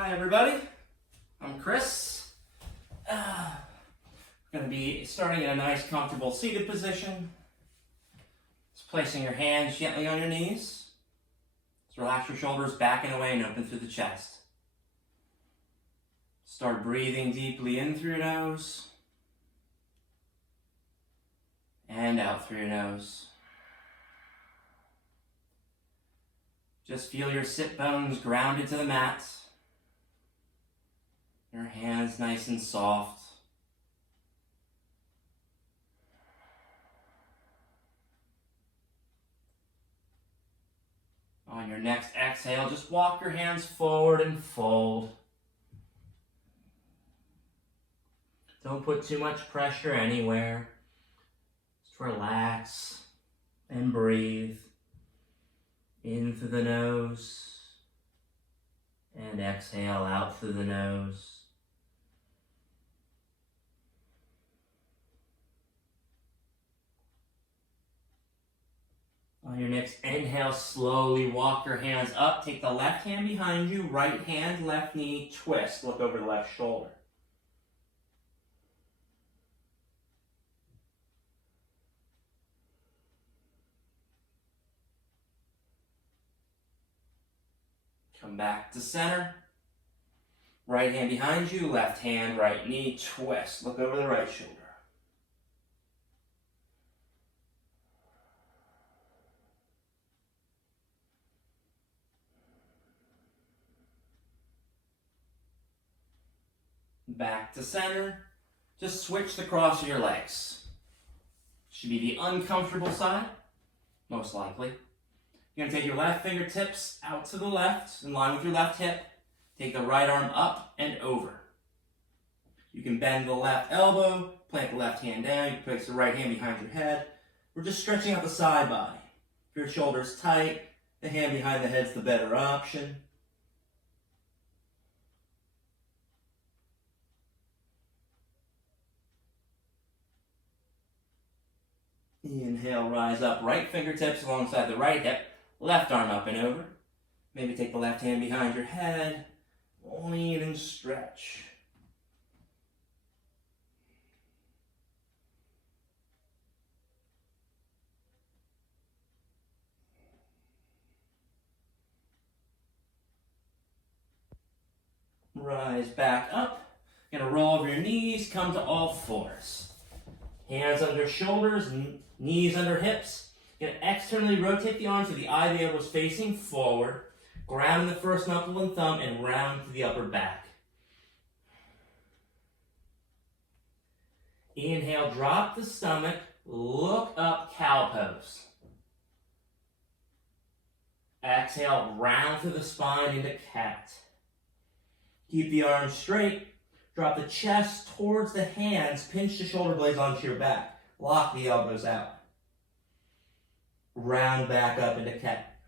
Hi everybody, I'm Chris. We're going to be starting in a nice comfortable seated position. Just placing your hands gently on your knees. Just relax your shoulders back and away and open through the chest. Start breathing deeply in through your nose and out through your nose. Just feel your sit bones grounded to the mat. Your hands nice and soft. On your next exhale, just walk your hands forward and fold. Don't put too much pressure anywhere. Just relax and breathe in through the nose and exhale out through the nose. On your next inhale, slowly walk your hands up. Take the left hand behind you, right hand, left knee, twist. Look over the left shoulder. Come back to center. Right hand behind you, left hand, right knee, twist. Look over the right shoulder. Back to center. Just switch the cross of your legs. Should be the uncomfortable side, most likely. You're going to take your left fingertips out to the left, in line with your left hip. Take the right arm up and over. You can bend the left elbow, plant the left hand down. You can place the right hand behind your head. We're just stretching out the side body. If your shoulder's tight, the hand behind the head's the better option. Inhale, rise up, right fingertips alongside the right hip, left arm up and over. Maybe take the left hand behind your head, lean and stretch. Rise back up. You're going to roll over your knees, come to all fours. Hands under shoulders, knees under hips. You're going to externally rotate the arms so the eye of the elbow is facing forward. Ground the first knuckle and thumb and round to the upper back. Inhale, drop the stomach, look up, cow pose. Exhale, round through the spine into cat. Keep the arms straight. Drop the chest towards the hands, pinch the shoulder blades onto your back. Lock the elbows out. Round back up into cat.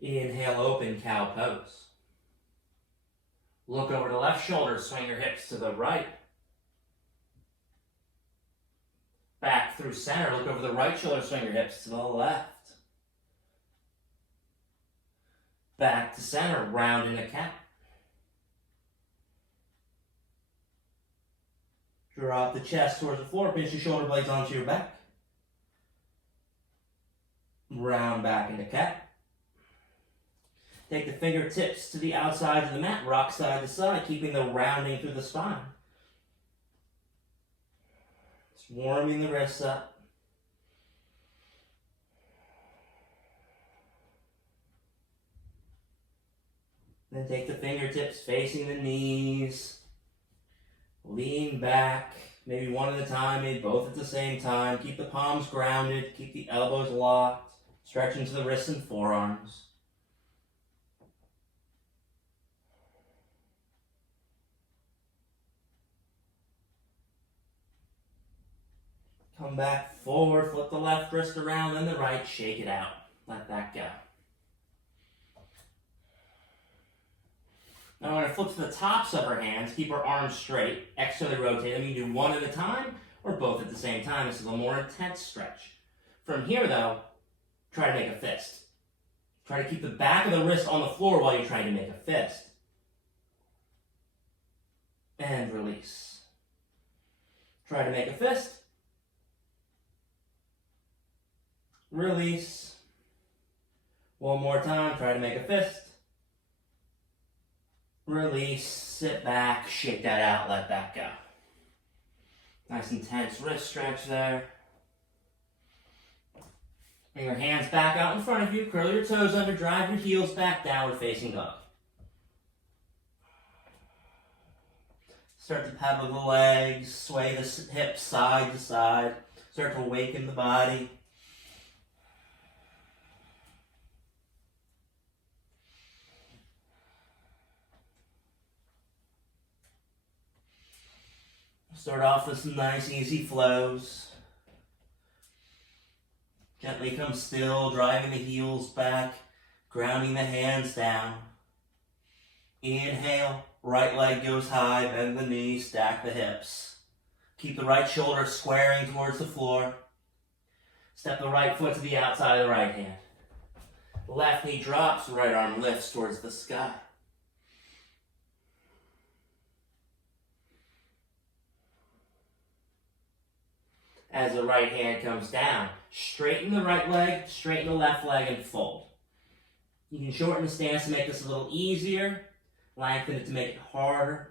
Inhale, open cow pose. Look over the left shoulder, swing your hips to the right. Back through center, look over the right shoulder, swing your hips to the left. Back to center, round into cat. Drop the chest towards the floor, pinch your shoulder blades onto your back. Round back into cat. Take the fingertips to the outside of the mat, rock side to side, keeping the rounding through the spine. Just warming the wrists up. Then take the fingertips facing the knees. Lean back, maybe one at a time, maybe both at the same time. Keep the palms grounded, keep the elbows locked. Stretch into the wrists and forearms. Come back forward, flip the left wrist around, then the right, shake it out. Let that go. Now we're going to flip to the tops of our hands, keep our arms straight, externally rotate them. You can do one at a time or both at the same time. This is a more intense stretch. From here though, try to make a fist. Try to keep the back of the wrist on the floor while you're trying to make a fist. And release. Try to make a fist. Release. One more time, try to make a fist. Release, sit back, shake that out, let that go. Nice intense wrist stretch there. Bring your hands back out in front of you, curl your toes under, drive your heels back, downward facing dog. Start to pedal the legs, sway the hips side to side. Start to awaken the body. Start off with some nice easy flows. Gently come still, driving the heels back, grounding the hands down. Inhale, right leg goes high, bend the knees, stack the hips. Keep the right shoulder squaring towards the floor. Step the right foot to the outside of the right hand. Left knee drops, right arm lifts towards the sky. As the right hand comes down, straighten the right leg, straighten the left leg, and fold. You can shorten the stance to make this a little easier, lengthen it to make it harder.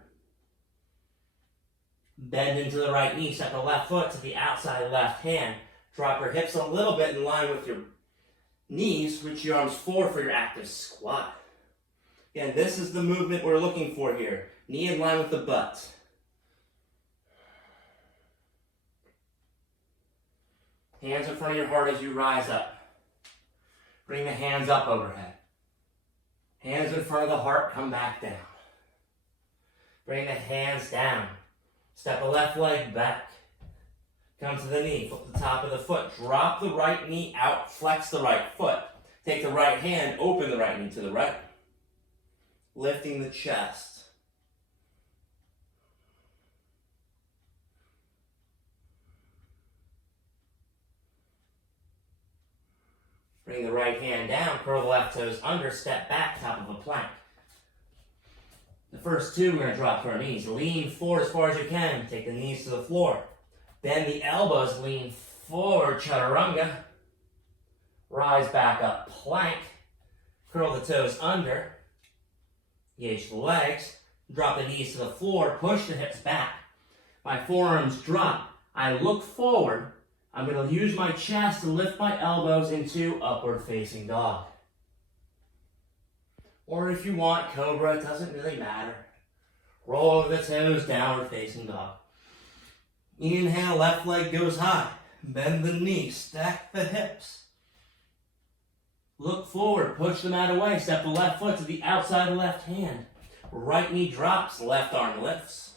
Bend into the right knee, step the left foot to the outside of the left hand. Drop your hips a little bit in line with your knees, reach your arms forward for your active squat. Again, this is the movement we're looking for here. Knee in line with the butt. Hands in front of your heart as you rise up. Bring the hands up overhead. Hands in front of the heart, come back down. Bring the hands down. Step the left leg back. Come to the knee, flip the top of the foot. Drop the right knee out, flex the right foot. Take the right hand, open the right knee to the right. Lifting the chest. Bring the right hand down, curl the left toes under, step back, top of a plank. The first two, we're going to drop to our knees. Lean forward as far as you can. Take the knees to the floor. Bend the elbows, lean forward, chaturanga. Rise back up, plank. Curl the toes under. Engage the legs. Drop the knees to the floor, push the hips back. My forearms drop. I look forward. I'm going to use my chest to lift my elbows into upward facing dog. Or if you want cobra, it doesn't really matter. Roll over the toes, downward facing dog. Inhale, left leg goes high. Bend the knee, stack the hips. Look forward, push the mat away. Step the left foot to the outside of the left hand. Right knee drops, left arm lifts.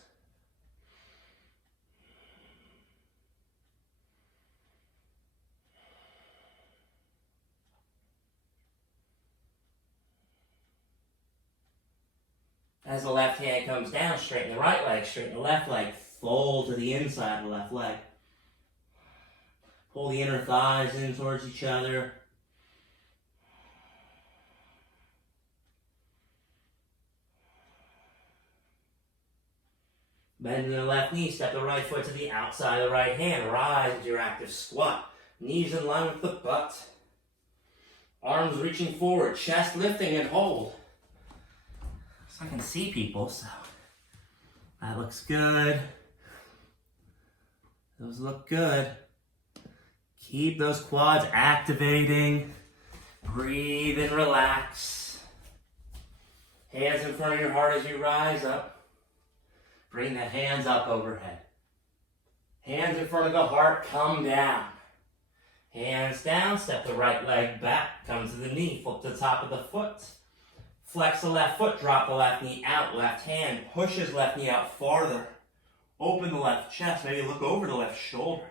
As the left hand comes down, straighten the right leg, straighten the left leg, fold to the inside of the left leg. Pull the inner thighs in towards each other. Bend the left knee, step the right foot to the outside of the right hand. Rise into your active squat. Knees in line with the butt. Arms reaching forward, chest lifting and hold. I can see people, so that looks good. Those look good. Keep those quads activating. Breathe and relax. Hands in front of your heart as you rise up. Bring the hands up overhead. Hands in front of the heart, come down. Hands down, step the right leg back, come to the knee, flip the top of the foot. Flex the left foot, drop the left knee out, left hand pushes left knee out farther. Open the left chest, maybe look over the left shoulder.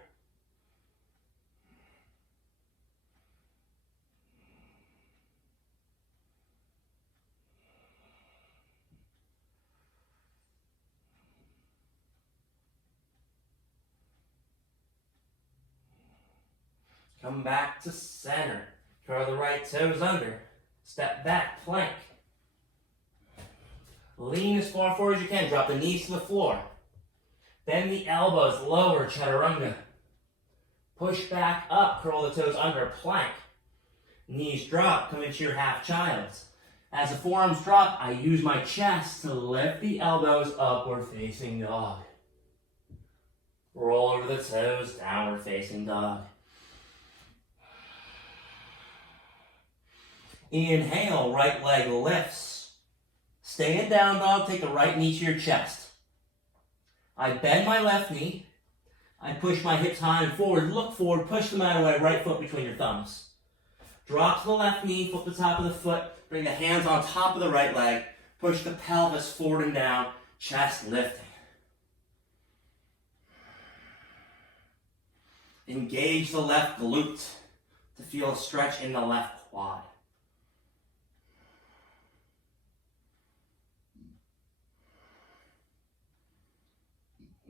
Come back to center. Curl the right toes under. Step back, plank. Lean as far forward as you can. Drop the knees to the floor. Bend the elbows, lower, chaturanga. Push back up, curl the toes under, plank. Knees drop, come into your half child. As the forearms drop, I use my chest to lift the elbows, upward facing dog. Roll over the toes, downward facing dog. Inhale, right leg lifts. Stay in down dog, take the right knee to your chest. I bend my left knee. I push my hips high and forward, look forward, push the mat away, right foot between your thumbs. Drop to the left knee, flip the top of the foot, bring the hands on top of the right leg, push the pelvis forward and down, chest lifting. Engage the left glute to feel a stretch in the left quad.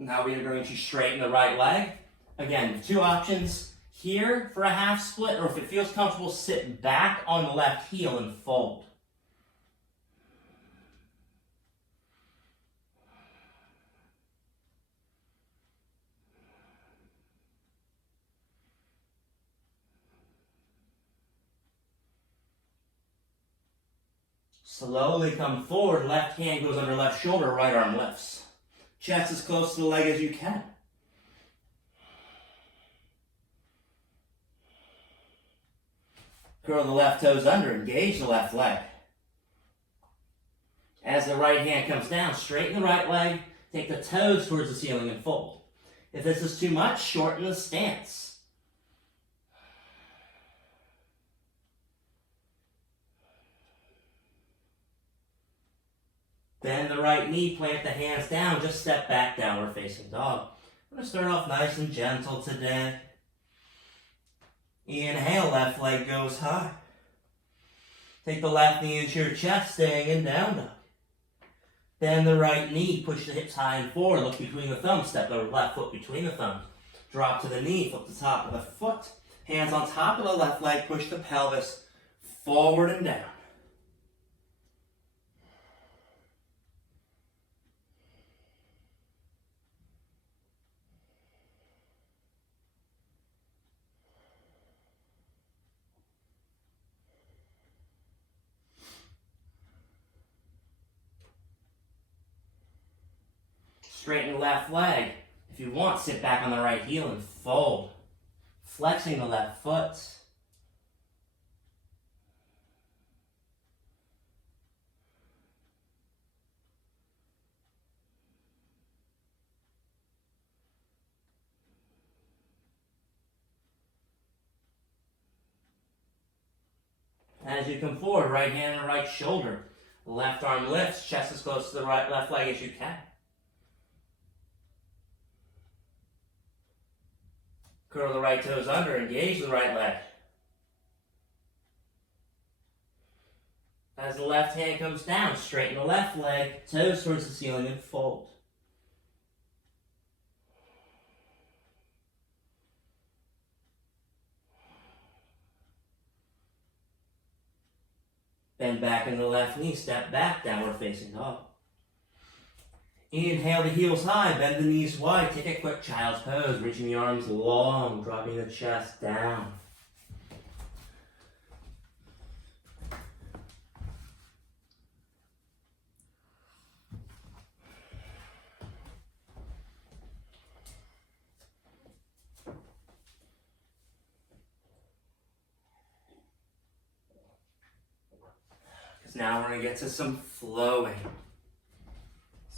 Now we are going to straighten the right leg. Again, two options. Here for a half split, or if it feels comfortable, sit back on the left heel and fold. Slowly come forward, left hand goes under left shoulder, right arm lifts. Chest as close to the leg as you can. Curl the left toes under, engage the left leg. As the right hand comes down, straighten the right leg, take the toes towards the ceiling and fold. If this is too much, shorten the stance. Bend the right knee, plant the hands down, just step back, downward facing dog. I'm going to start off nice and gentle today. Inhale, left leg goes high. Take the left knee into your chest, staying in down dog. Bend the right knee, push the hips high and forward, look between the thumbs, step the left foot between the thumbs. Drop to the knee, flip the top of the foot. Hands on top of the left leg, push the pelvis forward and down. Straighten the left leg. If you want, sit back on the right heel and fold. Flexing the left foot. As you come forward, right hand and right shoulder. Left arm lifts, chest as close to the left leg as you can. Curl the right toes under, engage the right leg. As the left hand comes down, straighten the left leg, toes towards the ceiling and fold. Bend back in the left knee, step back, downward facing dog. Inhale the heels high, bend the knees wide, take a quick child's pose, reaching the arms long, dropping the chest down. Because now we're going to get to some flowing.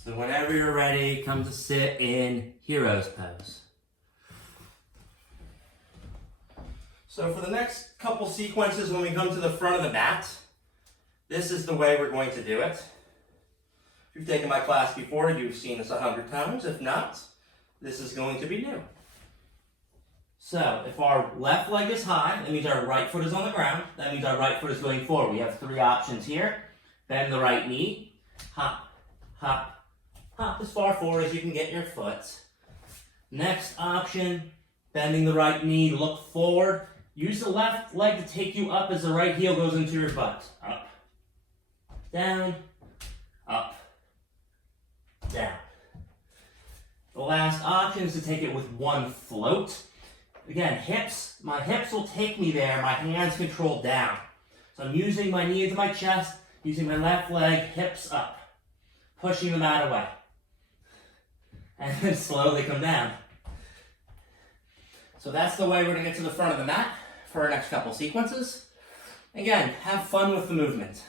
So whenever you're ready, come to sit in hero's pose. So for the next couple sequences, when we come to the front of the mat, this is the way we're going to do it. If you've taken my class before, you've seen this 100 times. If not, this is going to be new. So if our left leg is high, that means our right foot is on the ground. That means our right foot is going forward. We have three options here. Bend the right knee, hop, hop, hop as far forward as you can get your foot. Next option, bending the right knee, look forward, Use the left leg to take you up as the right heel goes into your butt. Up, down, up, down. The last option is to take it with one float. Again, hips, my hips will take me there, my hands control down. So I'm using my knee into my chest, using my left leg, hips up, pushing the mat away. And then slowly come down. So that's the way we're going to get to the front of the mat for our next couple sequences. Again, have fun with the movement.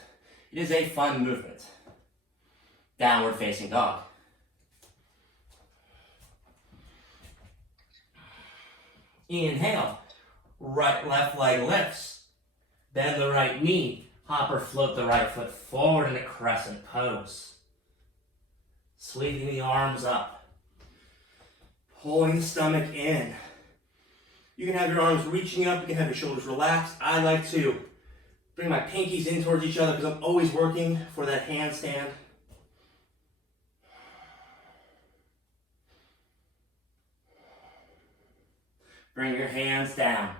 It is a fun movement. Downward facing dog. Inhale, left leg lifts. Bend the right knee. Hop or float the right foot forward in a crescent pose. Sweeping the arms up. Pulling the stomach in. You can have your arms reaching up. You can have your shoulders relaxed. I like to bring my pinkies in towards each other because I'm always working for that handstand. Bring your hands down.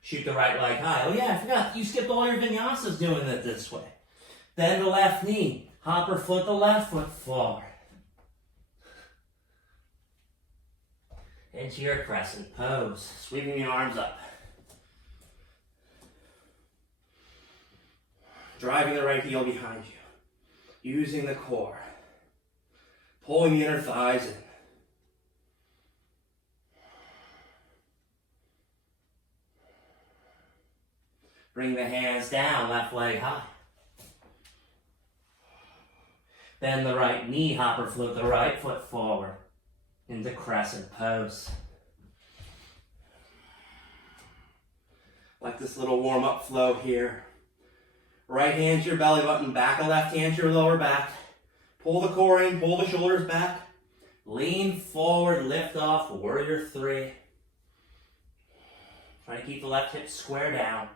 Shoot the right leg high. Oh yeah, I forgot. You skipped all your vinyasas doing it this way. Bend the left knee. Hop or float the left foot forward. Into your crescent pose. Sweeping the arms up. Driving the right heel behind you. Using the core. Pulling the inner thighs in. Bring the hands down, left leg high. Bend the right knee, hop or float the right foot forward into crescent pose. Like this little warm-up flow here. Right hand to your belly button, back of left hand to your lower back. Pull the core in, pull the shoulders back. Lean forward, lift off, warrior three. Try to keep the left hip square down.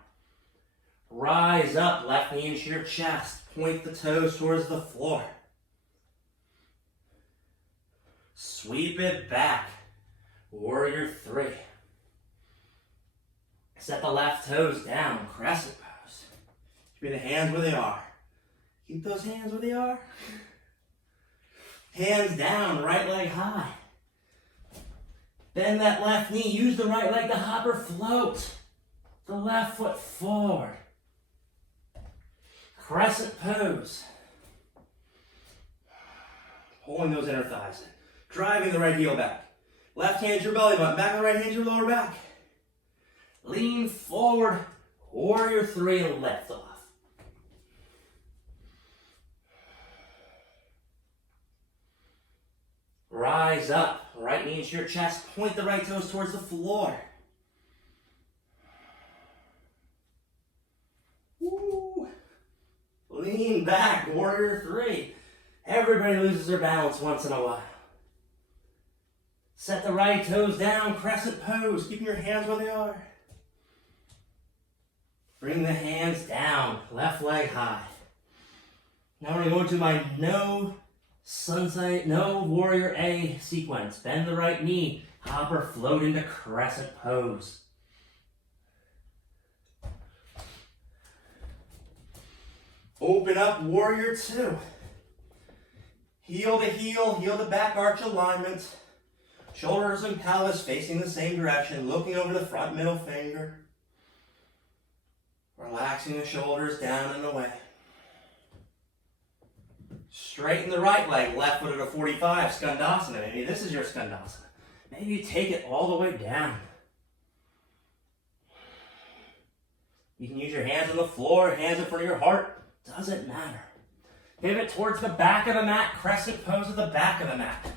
Rise up, left knee into your chest. Point the toes towards the floor. Sweep it back. Warrior three. Set the left toes down. Crescent pose. Keep the hands where they are. Keep those hands where they are. Hands down, right leg high. Bend that left knee. Use the right leg to hop or float. The left foot forward. Crescent pose. Pulling those inner thighs in. Driving the right heel back. Left hand to your belly button. Back of the right hand to your lower back. Lean forward. Warrior three, lift off. Rise up. Right knee into your chest. Point the right toes towards the floor. Woo. Lean back, warrior three. Everybody loses their balance once in a while. Set the right toes down, crescent pose, keeping your hands where they are. Bring the hands down, left leg high. Now we're going to my no warrior A sequence. Bend the right knee, hop or float into crescent pose. Open up, warrior two. Heel to heel, heel to back arch alignment. Shoulders and pelvis facing the same direction, looking over the front middle finger. Relaxing the shoulders down and away. Straighten the right leg, left foot at a 45, Skandasana. Maybe this is your Skandasana. Maybe you take it all the way down. You can use your hands on the floor, hands in front of your heart. Doesn't matter. Pivot towards the back of the mat, crescent pose at the back of the mat.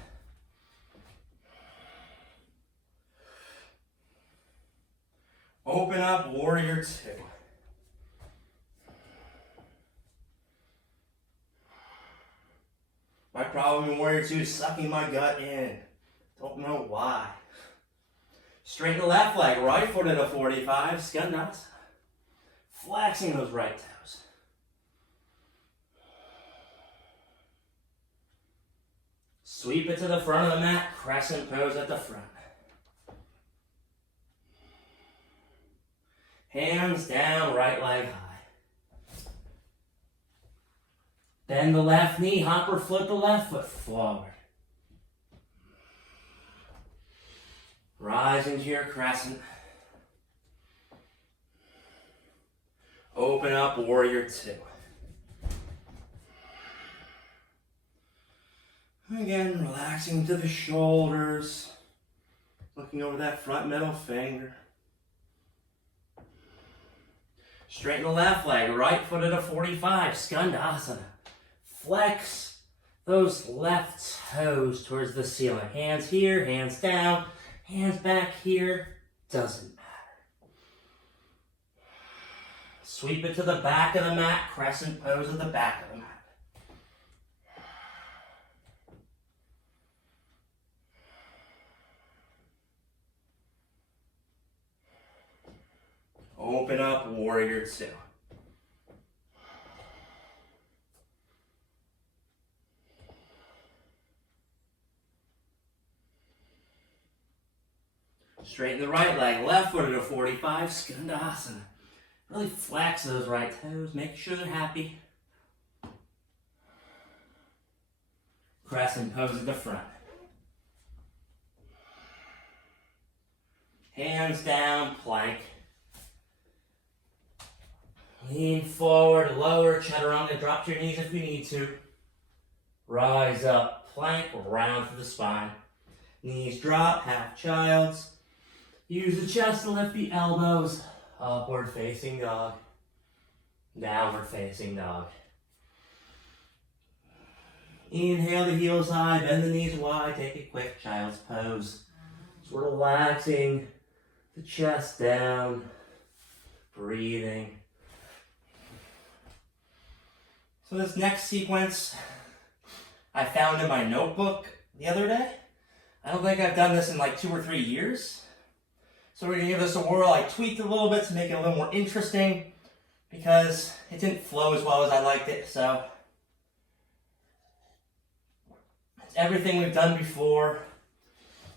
Open up, warrior two. My problem in warrior two is sucking my gut in. Don't know why. Straighten the left leg, right foot at a 45, Skandasana. Flexing those right toes. Sweep it to the front of the mat, crescent pose at the front. Hands down, right leg high. Bend the left knee, hop or float the left foot forward. Rise into your crescent. Open up, warrior two. Again, relaxing to the shoulders. Looking over that front middle finger. Straighten the left leg, right foot at a 45, Skandasana. Flex those left toes towards the ceiling. Hands here, hands down, hands back here, doesn't matter. Sweep it to the back of the mat, crescent pose at the back of the mat. Open up, warrior two. Straighten the right leg, left foot at a 45, Skandasana. Really flex those right toes, make sure they're happy. Crescent pose at the front. Hands down, plank. Lean forward, lower, chaturanga, drop to your knees if you need to. Rise up, plank, round through the spine. Knees drop, half child's. Use the chest to lift the elbows. Upward facing dog. Downward facing dog. Inhale the heels high, bend the knees wide, take a quick child's pose. So we're relaxing the chest down, breathing. So this next sequence I found in my notebook the other day. I don't think I've done this in like 2 or 3 years. So we're gonna give this a whirl. I tweaked it a little bit to make it a little more interesting because it didn't flow as well as I liked it. So it's everything we've done before,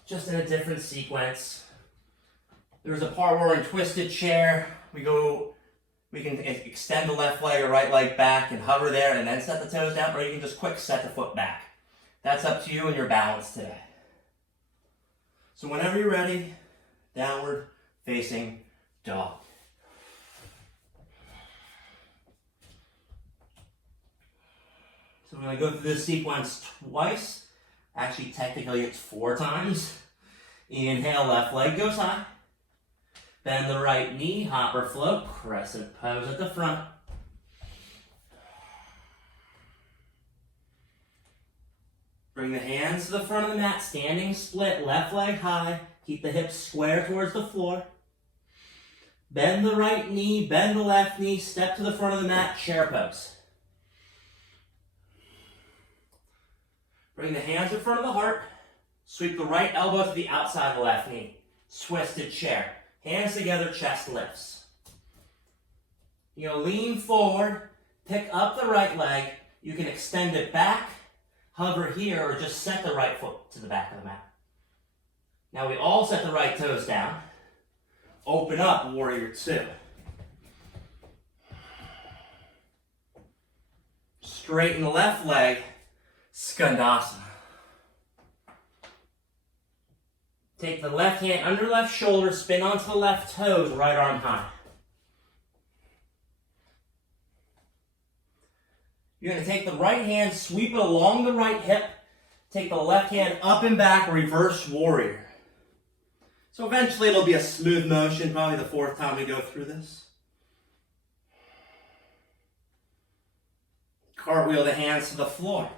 just in a different sequence. There's a part where we're in twisted chair. We can extend the left leg or right leg back and hover there and then set the toes down, or you can just quick set the foot back. That's up to you and your balance today. So whenever you're ready, downward facing dog. So we're going to go through this sequence twice. Actually, technically it's 4 times. Inhale, left leg goes high. Bend the right knee, hop or float, crescent pose at the front. Bring the hands to the front of the mat, standing split, left leg high. Keep the hips square towards the floor. Bend the right knee, bend the left knee, step to the front of the mat, chair pose. Bring the hands in front of the heart. Sweep the right elbow to the outside of the left knee. Twisted chair. Hands together, chest lifts. You're going to lean forward, pick up the right leg. You can extend it back, hover here, or just set the right foot to the back of the mat. Now we all set the right toes down. Open up, warrior two. Straighten the left leg, Skandasana. Take the left hand under left shoulder, spin onto the left toes, right arm high. You're going to take the right hand, sweep it along the right hip, take the left hand up and back, reverse warrior. So eventually it'll be a smooth motion, probably the 4th time we go through this. Cartwheel the hands to the floor.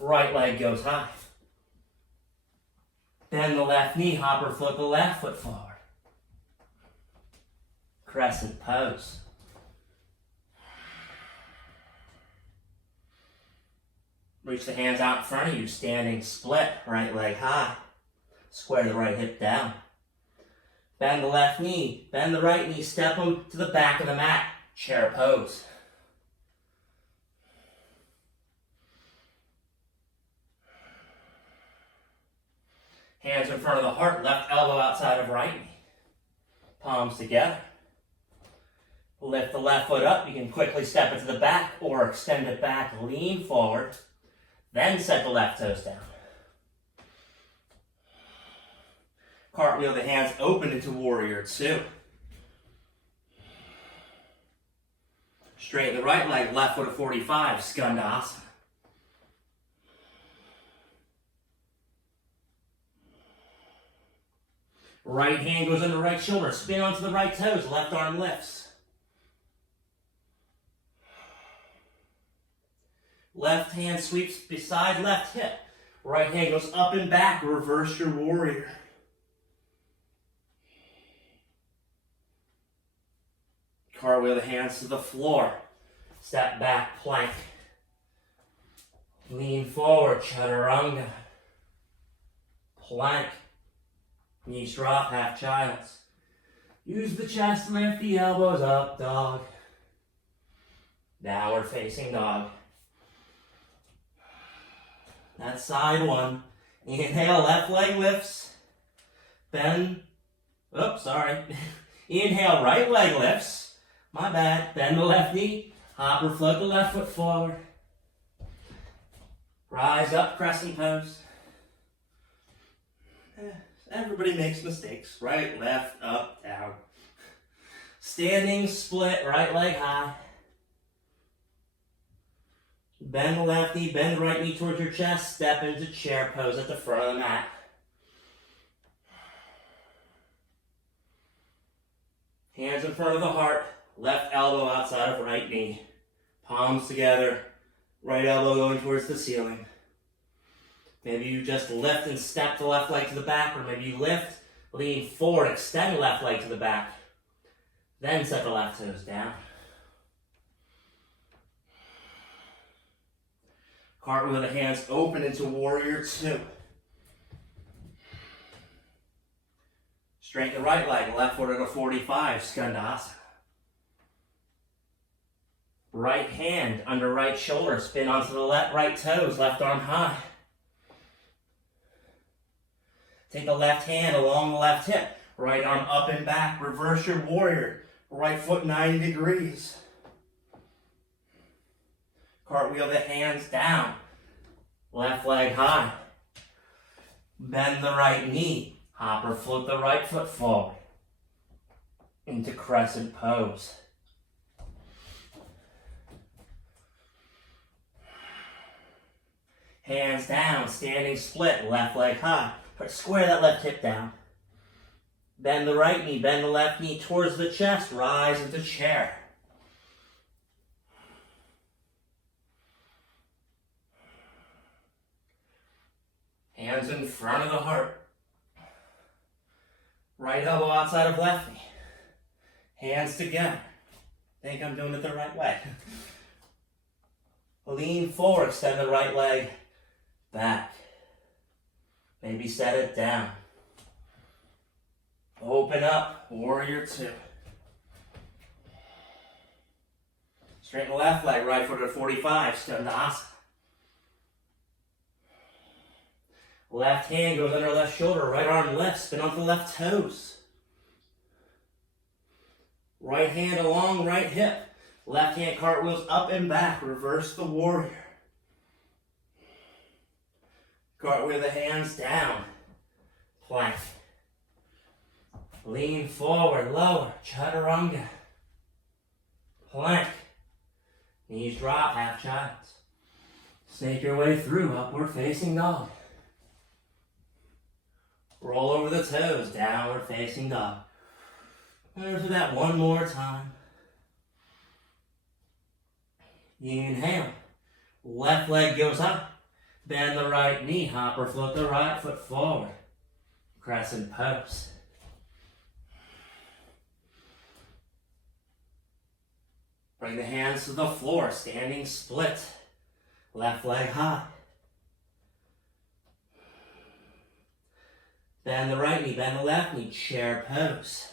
Right leg goes high. Bend the left knee, hop or float the left foot forward. Crescent pose. Reach the hands out in front of you, standing split, right leg high. Square the right hip down. Bend the left knee, bend the right knee, step them to the back of the mat, chair pose. Hands in front of the heart, left elbow outside of right knee. Palms together. Lift the left foot up. You can quickly step it to the back or extend it back, lean forward. Then set the left toes down. Cartwheel the hands open into warrior two. Straighten the right leg, left foot at 45, skandasana. Right hand goes under right shoulder, spin onto the right toes, left arm lifts. Left hand sweeps beside left hip. Right hand goes up and back, reverse your warrior. Cartwheel the hands to the floor. Step back, plank. Lean forward, chaturanga. Plank. Knees drop, half child's. Use the chest, lift the elbows up, dog. Downward facing dog. That's side one. Inhale, left leg lifts. Bend. Oops, sorry. Inhale, right leg lifts. My bad. Bend the left knee. Hop or float the left foot forward. Rise up, crescent pose. Everybody makes mistakes. Right, left, up, down. Standing split, right leg high. Bend the left knee, bend the right knee towards your chest. Step into chair pose at the front of the mat. Hands in front of the heart. Left elbow outside of right knee. Palms together. Right elbow going towards the ceiling. Maybe you just lift and step the left leg to the back, or maybe you lift, lean forward, extend the left leg to the back. Then set the left toes down. Cartwheel the hands open into warrior two. Straighten the right leg, left foot at a 45, skandasana. Right hand under right shoulder, spin onto the right toes, left arm high. Take the left hand along the left hip, right arm up and back, reverse your warrior, right foot 90 degrees. Cartwheel the hands down, left leg high. Bend the right knee, hop or float the right foot forward into crescent pose. Hands down, standing split, left leg high. Square that left hip down. Bend the right knee, bend the left knee towards the chest, rise into chair. Hands in front of the heart. Right elbow outside of left knee. Hands together. Think I'm doing it the right way. Lean forward, extend the right leg back. Maybe set it down. Open up, warrior two. Straighten the left leg, right foot at 45, skandasana. Left hand goes under left shoulder, right arm lifts, spin onto the left toes. Right hand along right hip. Left hand cartwheels up and back, reverse the warrior. Cartwheel the hands down. Plank. Lean forward, lower, chaturanga. Plank. Knees drop, half child's. Snake your way through, upward facing dog. Roll over the toes, downward facing dog. There's that one more time. Inhale. Left leg goes up. Bend the right knee, hop or float the right foot forward. Crescent pose. Bring the hands to the floor, standing split. Left leg high. Bend the right knee, bend the left knee, chair pose.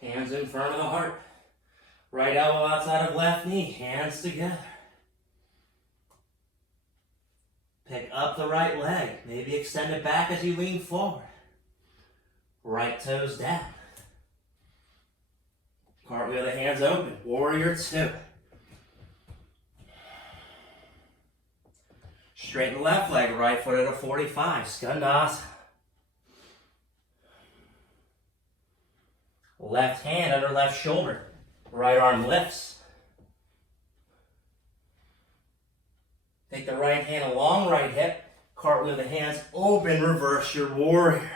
Hands in front of the heart. Right elbow outside of left knee, hands together. Pick up the right leg, maybe extend it back as you lean forward. Right toes down. Cartwheel the hands open. Warrior two. Straighten the left leg, right foot at a 45. Skandasana. Left hand under left shoulder. Right arm lifts. Take the right hand along right hip. Cartwheel the hands open. Reverse your warrior.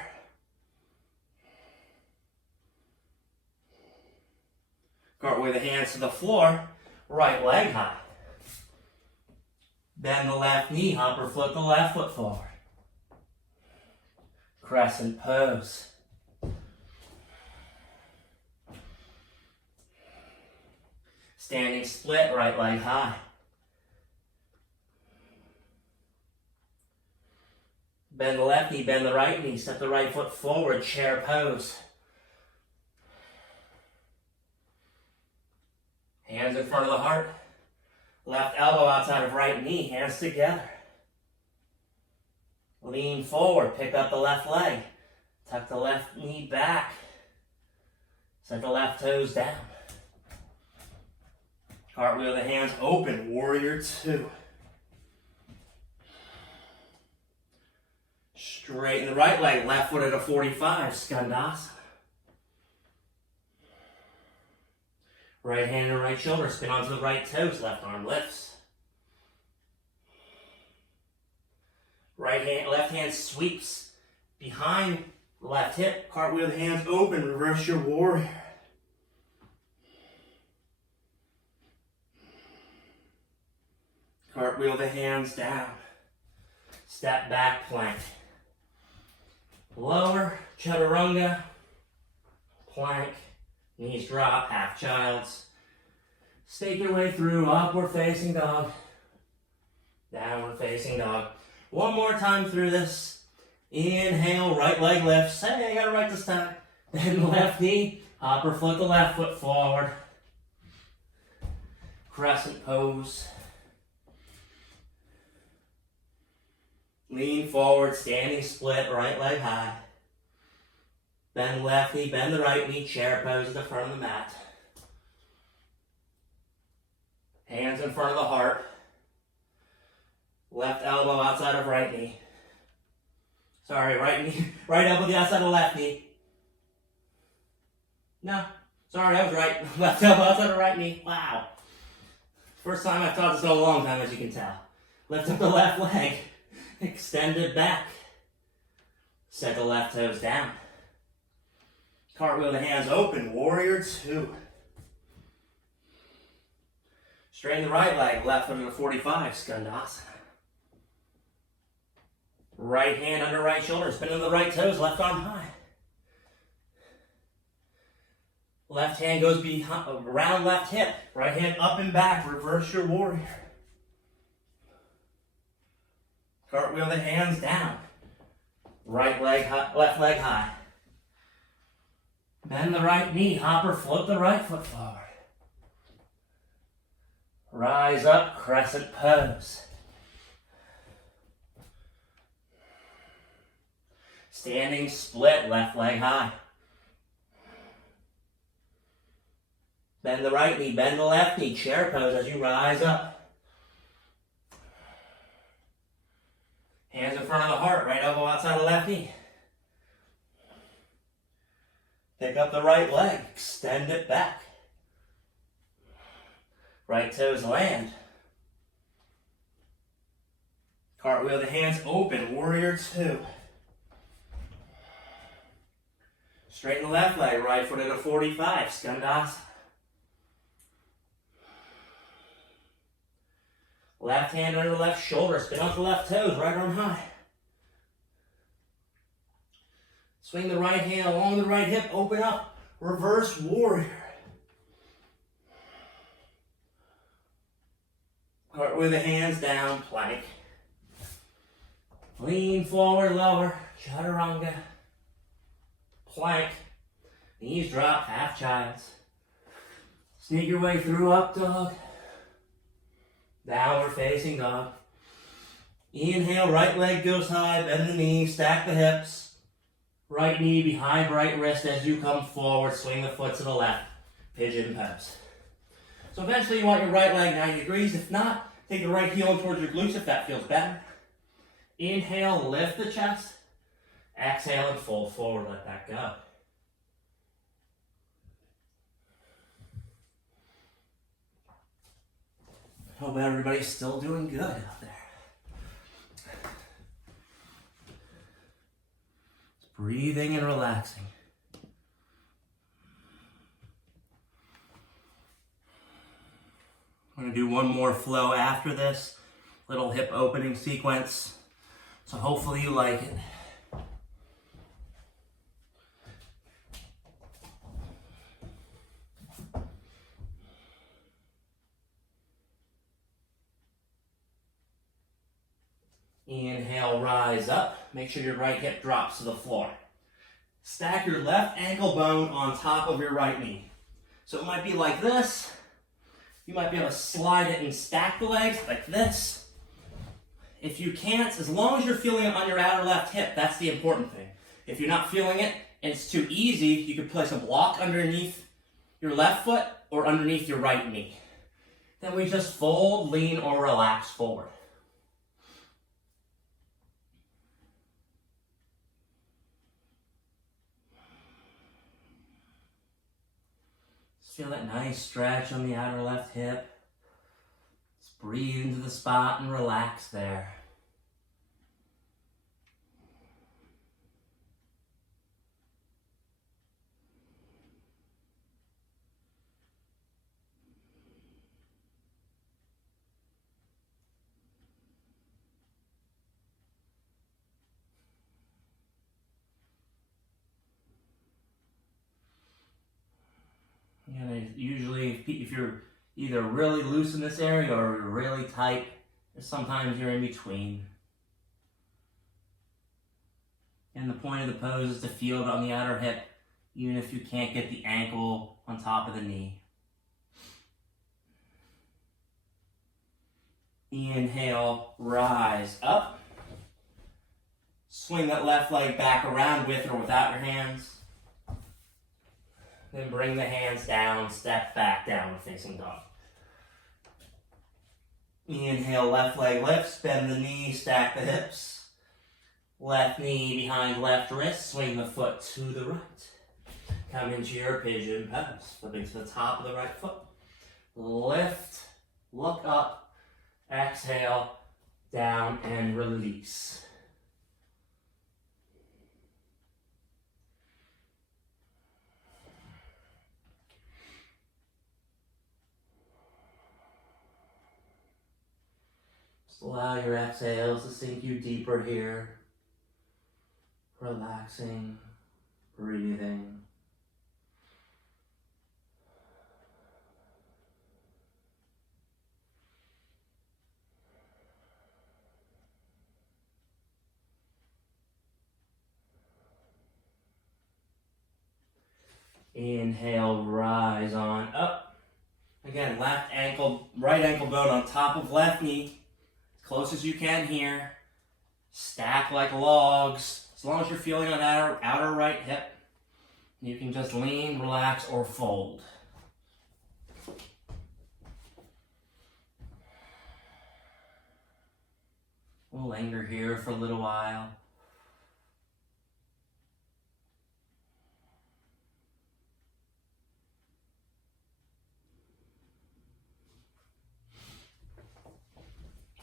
Cartwheel the hands to the floor. Right leg high. Bend the left knee. Hopper flip the left foot forward. Crescent pose. Standing split, right leg high. Bend the left knee, bend the right knee, step the right foot forward, chair pose. Hands in front of the heart. Left elbow outside of right knee, hands together. Lean forward, pick up the left leg. Tuck the left knee back. Set the left toes down. Cartwheel the hands open, warrior two. Straighten the right leg, left foot at a 45, Skandasana. Right hand and right shoulder, spin onto the right toes, left arm lifts. Left hand sweeps behind the left hip, cartwheel the hands open, reverse your warrior. Cartwheel the hands down. Step back plank. Lower, chaturanga, plank, knees drop, half child's. Stake your way through, upward facing dog, downward facing dog. One more time through this. Inhale, right leg lifts. Hey, I got it right this time. Bend left knee, hopper flip the left foot forward. Crescent pose. Lean forward, standing split, right leg high. Bend left knee, bend the right knee, chair pose at the front of the mat. Hands in front of the heart. Left elbow outside of right knee. Sorry, right knee, right elbow the outside of left knee. No, sorry, I was right. Left elbow outside of right knee. Wow. First time I've taught this in a long time, as you can tell. Lift up the left leg. Extend it back. Set the left toes down. Cartwheel the hands open. Warrior two. Straighten the right leg. Left foot to the 45. Skandasana. Right hand under right shoulder. Spin the right toes. Left arm high. Left hand goes behind, around left hip. Right hand up and back. Reverse your warrior. Cartwheel the hands down. Right leg high, left leg high. Bend the right knee, hopper, float the right foot forward. Rise up, crescent pose. Standing split, left leg high. Bend the right knee, bend the left knee, chair pose as you rise up. Hands in front of the heart, right elbow outside the left knee. Pick up the right leg, extend it back. Right toes land. Cartwheel the hands open, warrior two. Straighten the left leg, right foot at a 45, Skandasana. Left hand under the left shoulder, spin off the left toes, right arm high. Swing the right hand along the right hip, open up, reverse warrior. Cartwheel the hands down, plank. Lean forward, lower, chaturanga. Plank, knees drop, half child's. Sneak your way through, up dog. Downward facing dog. Inhale, right leg goes high, bend the knee, stack the hips. Right knee behind right wrist as you come forward. Swing the foot to the left. Pigeon pose. So eventually you want your right leg 90 degrees. If not, take the right heel towards your glutes if that feels better. Inhale, lift the chest. Exhale and fold forward. Let that go. Hope everybody's still doing good out there. Just breathing and relaxing. I'm going to do one more flow after this. Little hip opening sequence. So hopefully you like it. Inhale, rise up. Make sure your right hip drops to the floor. Stack your left ankle bone on top of your right knee. So it might be like this. You might be able to slide it and stack the legs like this. If you can't, as long as you're feeling it on your outer left hip, that's the important thing. If you're not feeling it and it's too easy, you could place a block underneath your left foot or underneath your right knee. Then we just fold, lean, or relax forward. Feel that nice stretch on the outer left hip. Just breathe into the spot and relax there. Usually, if you're either really loose in this area or really tight, sometimes you're in between. And the point of the pose is to feel it on the outer hip, even if you can't get the ankle on top of the knee. Inhale, rise up. Swing that left leg back around with or without your hands. Then bring the hands down, step back, down facing dog. Inhale, left leg lifts, bend the knee, stack the hips. Left knee behind left wrist, swing the foot to the right. Come into your pigeon pose, flipping to the top of the right foot. Lift, look up, exhale, down and release. Allow your exhales to sink you deeper here. Relaxing, breathing. Inhale, rise on up. Again, right ankle bone on top of left knee. Close as you can here. Stack like logs. As long as you're feeling on that outer right hip, you can just lean, relax, or fold. We'll linger here for a little while.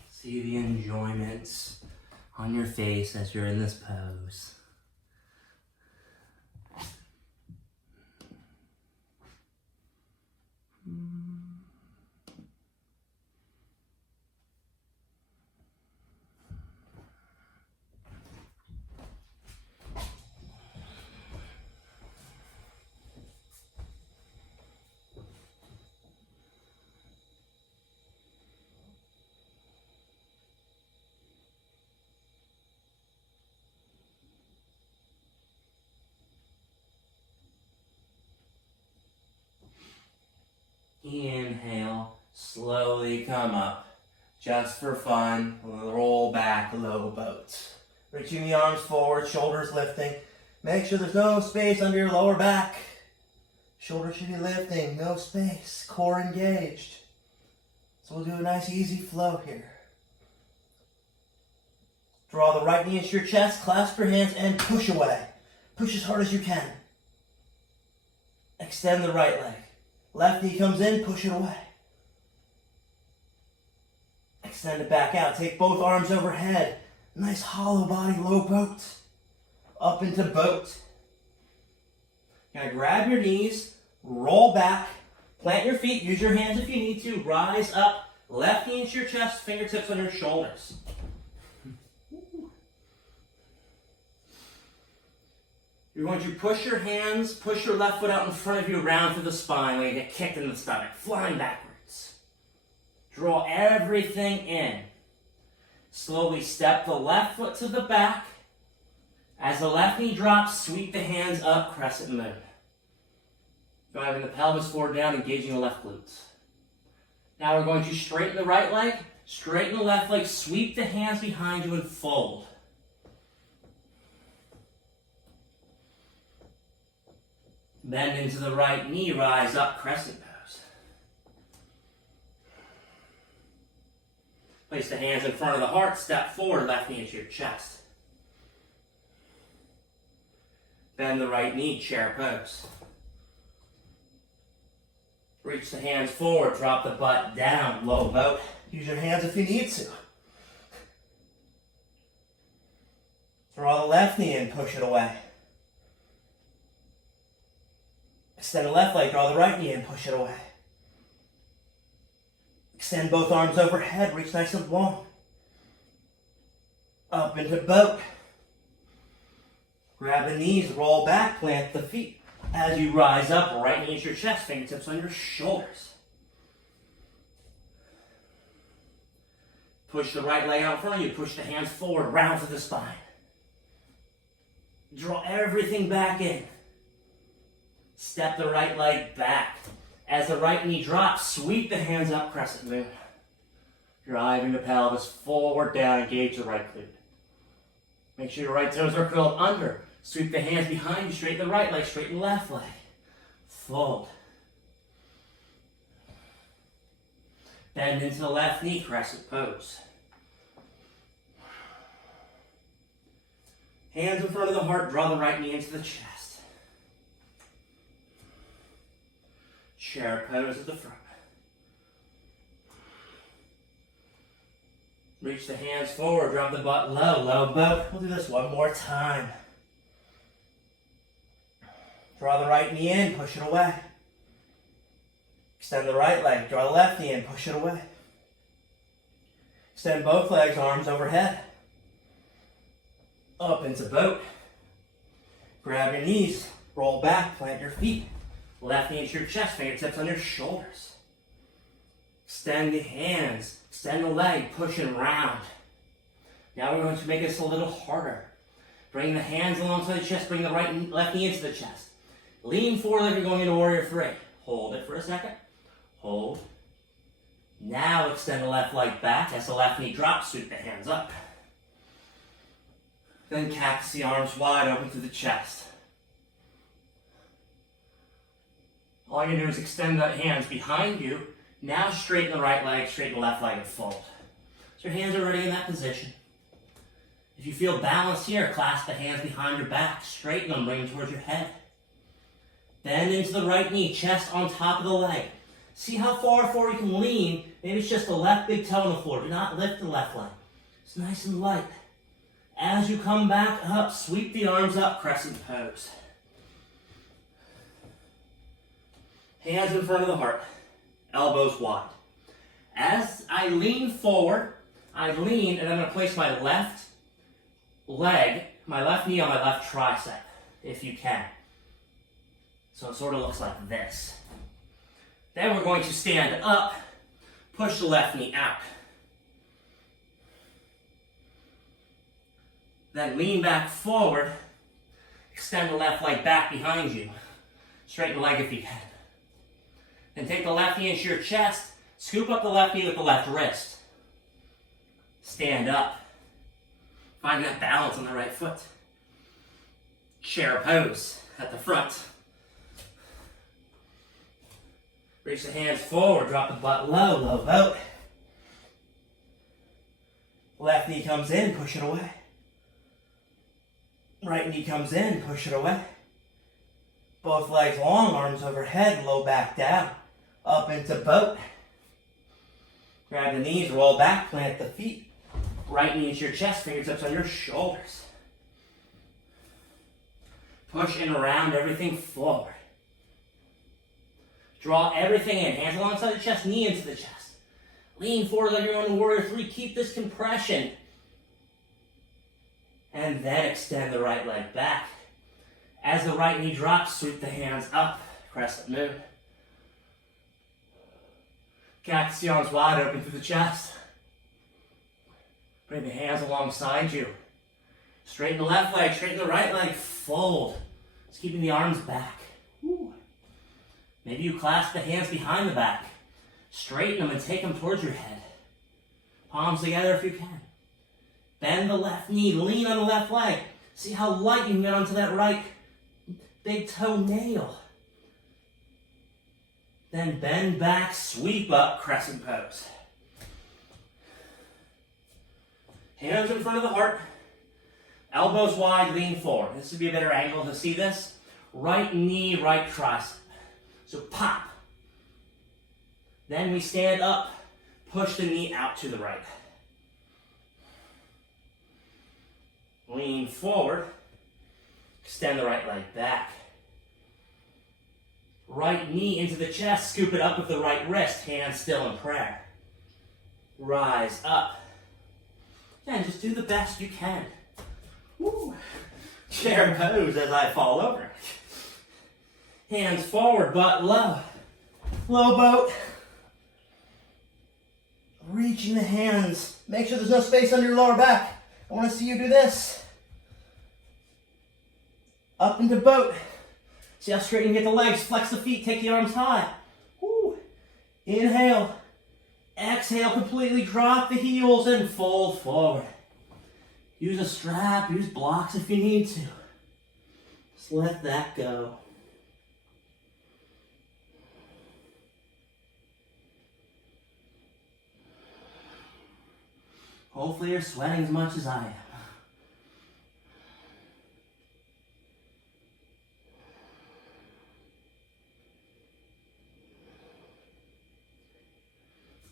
See the enjoyment on your face as you're in this pose. Inhale, slowly come up, just for fun. Roll back, low boat. Reaching the arms forward, shoulders lifting. Make sure there's no space under your lower back. Shoulders should be lifting, no space, core engaged. So we'll do a nice easy flow here. Draw the right knee into your chest, clasp your hands, and push away. Push as hard as you can. Extend the right leg. Left knee comes in, push it away. Extend it back out. Take both arms overhead. Nice hollow body, low boat. Up into boat. Now grab your knees, roll back, plant your feet, use your hands if you need to, rise up, left knee into your chest, fingertips on your shoulders. You're going to push your hands, push your left foot out in front of you, round through the spine, when you get kicked in the stomach, flying backwards. Draw everything in. Slowly step the left foot to the back. As the left knee drops, sweep the hands up, crescent moon. Driving the pelvis forward down, engaging the left glutes. Now we're going to straighten the right leg, straighten the left leg, sweep the hands behind you and fold. Bend into the right knee, rise up, crescent pose. Place the hands in front of the heart, step forward, left knee into your chest. Bend the right knee, chair pose. Reach the hands forward, drop the butt down, low boat. Use your hands if you need to. Draw the left knee in, push it away. Extend the left leg, draw the right knee in, push it away. Extend both arms overhead, reach nice and long. Up into boat. Grab the knees, roll back, plant the feet. As you rise up, right knee into your chest, fingertips on your shoulders. Push the right leg out in front of you, push the hands forward, round to the spine. Draw everything back in. Step the right leg back. As the right knee drops, sweep the hands up, crescent moon. Driving the pelvis forward, down, engage the right glute. Make sure your right toes are curled under. Sweep the hands behind you, straighten the right leg, straighten the left leg. Fold. Bend into the left knee, crescent pose. Hands in front of the heart, draw the right knee into the chest. Chair pose at the front. Reach the hands forward, drop the butt low, low boat. We'll do this one more time. Draw the right knee in, push it away. Extend the right leg, draw the left knee in, push it away. Extend both legs, arms overhead. Up into boat. Grab your knees, roll back, plant your feet. Left knee into your chest, fingertips on your shoulders. Extend the hands, extend the leg, push and round. Now we're going to make this a little harder. Bring the hands alongside the chest, bring the left knee into the chest. Lean forward like you're going into warrior three. Hold it for a second. Hold. Now extend the left leg back. As the left knee drops, sweep the hands up. Then cactus the arms wide open to the chest. All you do is extend the hands behind you. Now straighten the right leg, straighten the left leg, and fold. So your hands are already in that position. If you feel balanced here, clasp the hands behind your back. Straighten them, bring them towards your head. Bend into the right knee, chest on top of the leg. See how far forward you can lean. Maybe it's just the left big toe on the floor. Do not lift the left leg. It's nice and light. As you come back up, sweep the arms up, crescent pose. Hands in front of the heart, elbows wide. As I lean forward, I lean and I'm going to place my left leg, my left knee on my left tricep, if you can. So it sort of looks like this. Then we're going to stand up, push the left knee out. Then lean back forward, extend the left leg back behind you. Straighten the leg if you can. Then take the left knee into your chest, scoop up the left knee with the left wrist. Stand up. Find that balance on the right foot. Chair pose at the front. Reach the hands forward, drop the butt low, low boat. Left knee comes in, push it away. Right knee comes in, push it away. Both legs long, arms overhead, low back down. Up into boat. Grab the knees, roll back, plant the feet. Right knee into your chest, fingertips on your shoulders. Push and around everything forward. Draw everything in. Hands alongside the chest, knee into the chest. Lean forward like you're on warrior three. Keep this compression. And then extend the right leg back. As the right knee drops, sweep the hands up. Crescent moon. Cactus the arms wide open through the chest. Bring the hands alongside you. Straighten the left leg, straighten the right leg, fold. Just keeping the arms back. Woo. Maybe you clasp the hands behind the back. Straighten them and take them towards your head. Palms together if you can. Bend the left knee, lean on the left leg. See how light you can get onto that right big toe nail. Then bend back, sweep up, crescent pose. Hands in front of the heart. Elbows wide, lean forward. This would be a better angle to see this. Right knee, right tricep. So pop. Then we stand up, push the knee out to the right. Lean forward, extend the right leg back. Right knee into the chest, scoop it up with the right wrist, hands still in prayer. Rise up. And just do the best you can. Woo. Chair pose as I fall over. Hands forward, butt low. Low boat. Reaching the hands. Make sure there's no space under your lower back. I want to see you do this. Up into boat. See how straight you can get the legs. Flex the feet, take the arms high. Woo. Inhale. Exhale, completely drop the heels and fold forward. Use a strap, use blocks if you need to. Just let that go. Hopefully you're sweating as much as I am.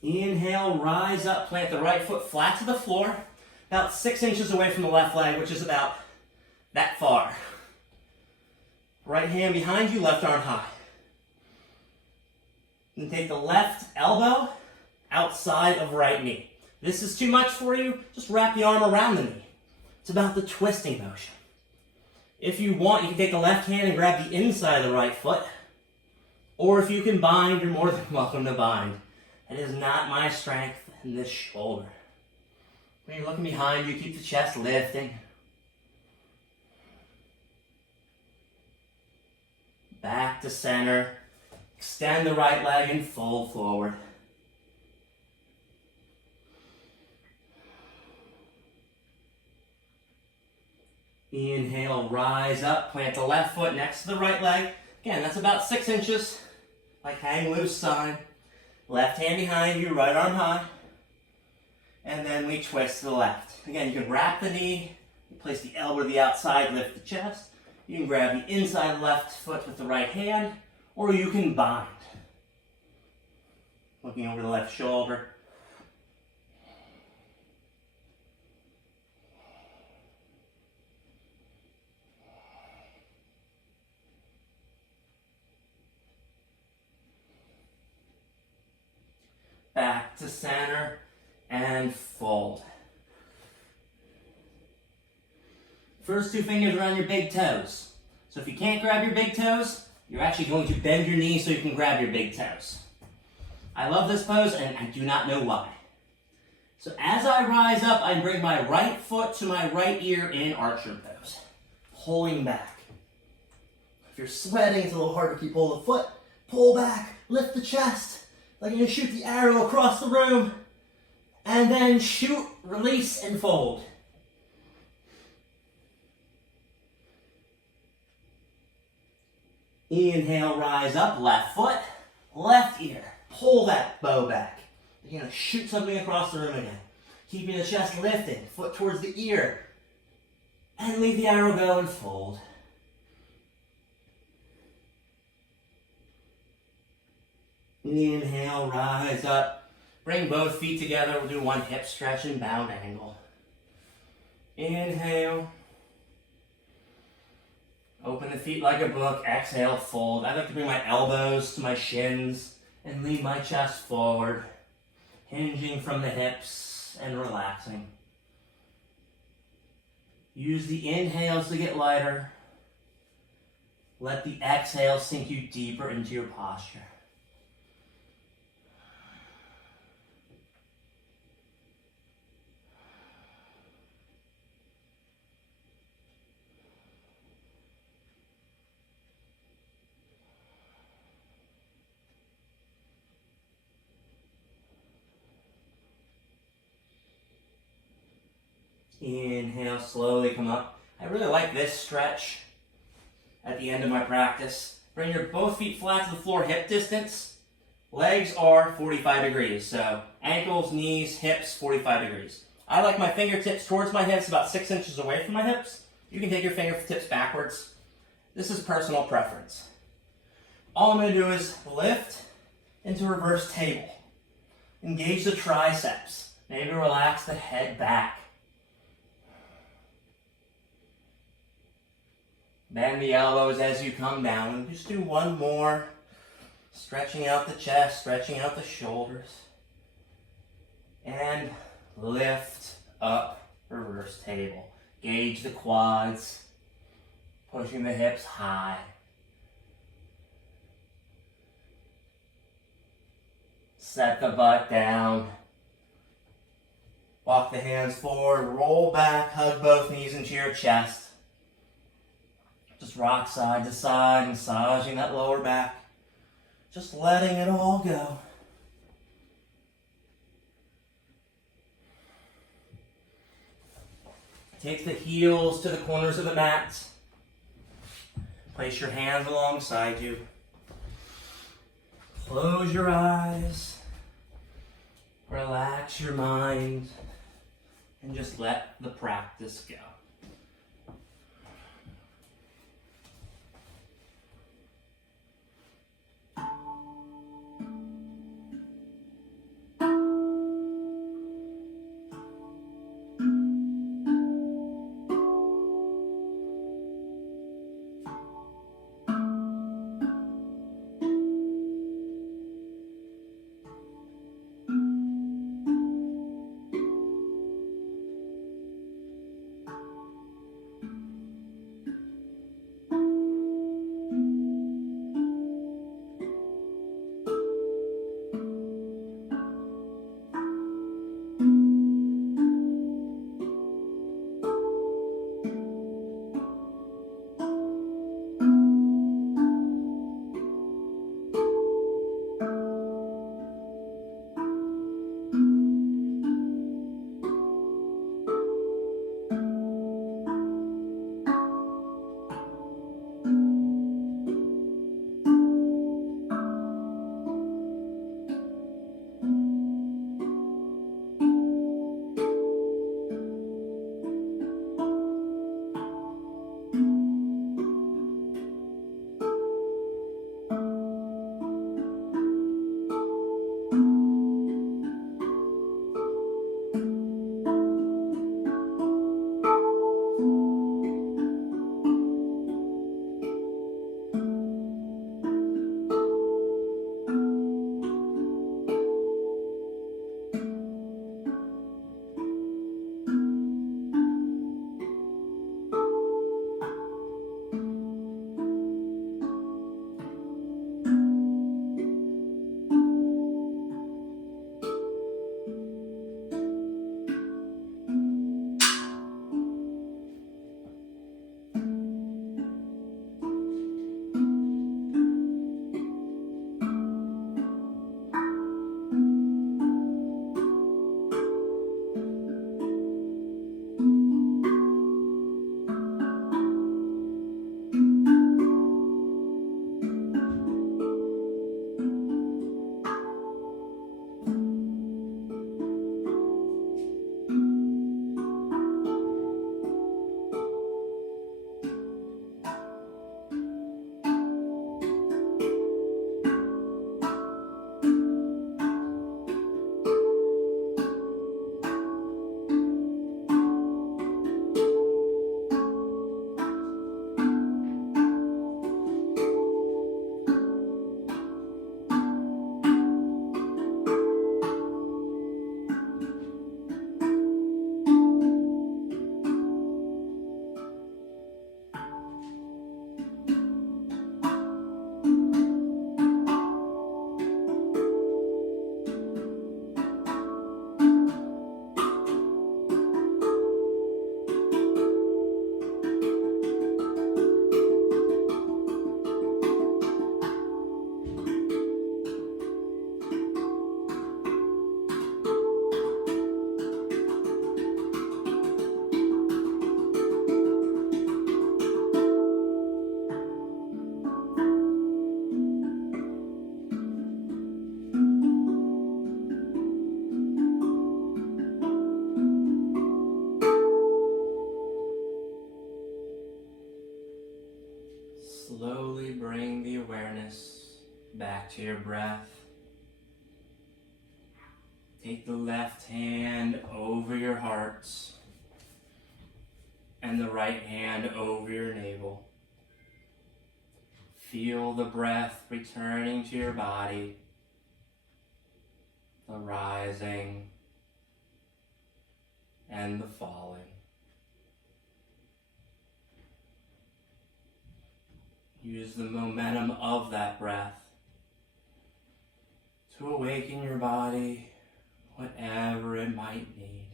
Inhale, rise up, plant the right foot flat to the floor, about 6 inches away from the left leg, which is about that far. Right hand behind you, left arm high. Then take the left elbow outside of right knee. This is too much for you, just wrap the arm around the knee. It's about the twisting motion. If you want, you can take the left hand and grab the inside of the right foot. Or if you can bind, you're more than welcome to bind. It is not my strength in this shoulder. When you're looking behind you, keep the chest lifting. Back to center. Extend the right leg and fold forward. Inhale, rise up, plant the left foot next to the right leg. Again, that's about 6 inches, like hang loose sign. Left hand behind you, right arm high. And then we twist to the left. Again, you can wrap the knee, place the elbow to the outside, lift the chest. You can grab the inside left foot with the right hand, or you can bind. Looking over the left shoulder. Back to center and fold. First two fingers are on your big toes. So if you can't grab your big toes, you're actually going to bend your knees so you can grab your big toes. I love this pose and I do not know why. So as I rise up, I bring my right foot to my right ear in archer pose. Pulling back. If you're sweating, it's a little hard to keep hold of the foot. Pull back, lift the chest. Like you're going to shoot the arrow across the room. And then shoot, release, and fold. Inhale, rise up, left foot, left ear. Pull that bow back. You're going to shoot something across the room again. Keeping the chest lifted, foot towards the ear. And leave the arrow go and fold. Inhale, rise up. Bring both feet together. We'll do one hip stretch and bound angle. Inhale. Open the feet like a book. Exhale, fold. I like to bring my elbows to my shins and lean my chest forward, hinging from the hips and relaxing. Use the inhales to get lighter. Let the exhale sink you deeper into your posture. Inhale, slowly come up. I really like this stretch at the end of my practice. Bring your both feet flat to the floor, hip distance. Legs are 45 degrees, so ankles, knees, hips, 45 degrees. I like my fingertips towards my hips, about 6 inches away from my hips. You can take your fingertips backwards. This is personal preference. All I'm going to do is lift into reverse table. Engage the triceps. Maybe relax the head back. Bend the elbows as you come down. And just do one more. Stretching out the chest, stretching out the shoulders. And lift up, reverse table. Gauge the quads. Pushing the hips high. Set the butt down. Walk the hands forward, roll back, hug both knees into your chest. Just rock side to side, massaging that lower back. Just letting it all go. Take the heels to the corners of the mat. Place your hands alongside you. Close your eyes. Relax your mind. And just let the practice go. to your breath. Take the left hand over your heart and the right hand over your navel. Feel the breath returning to your body, the rising and the falling. Use the momentum of that breath to awaken your body, whatever it might need.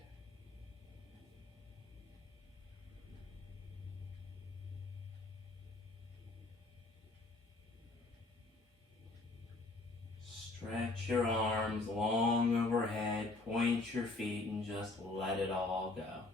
Stretch your arms long overhead, point your feet, and just let it all go.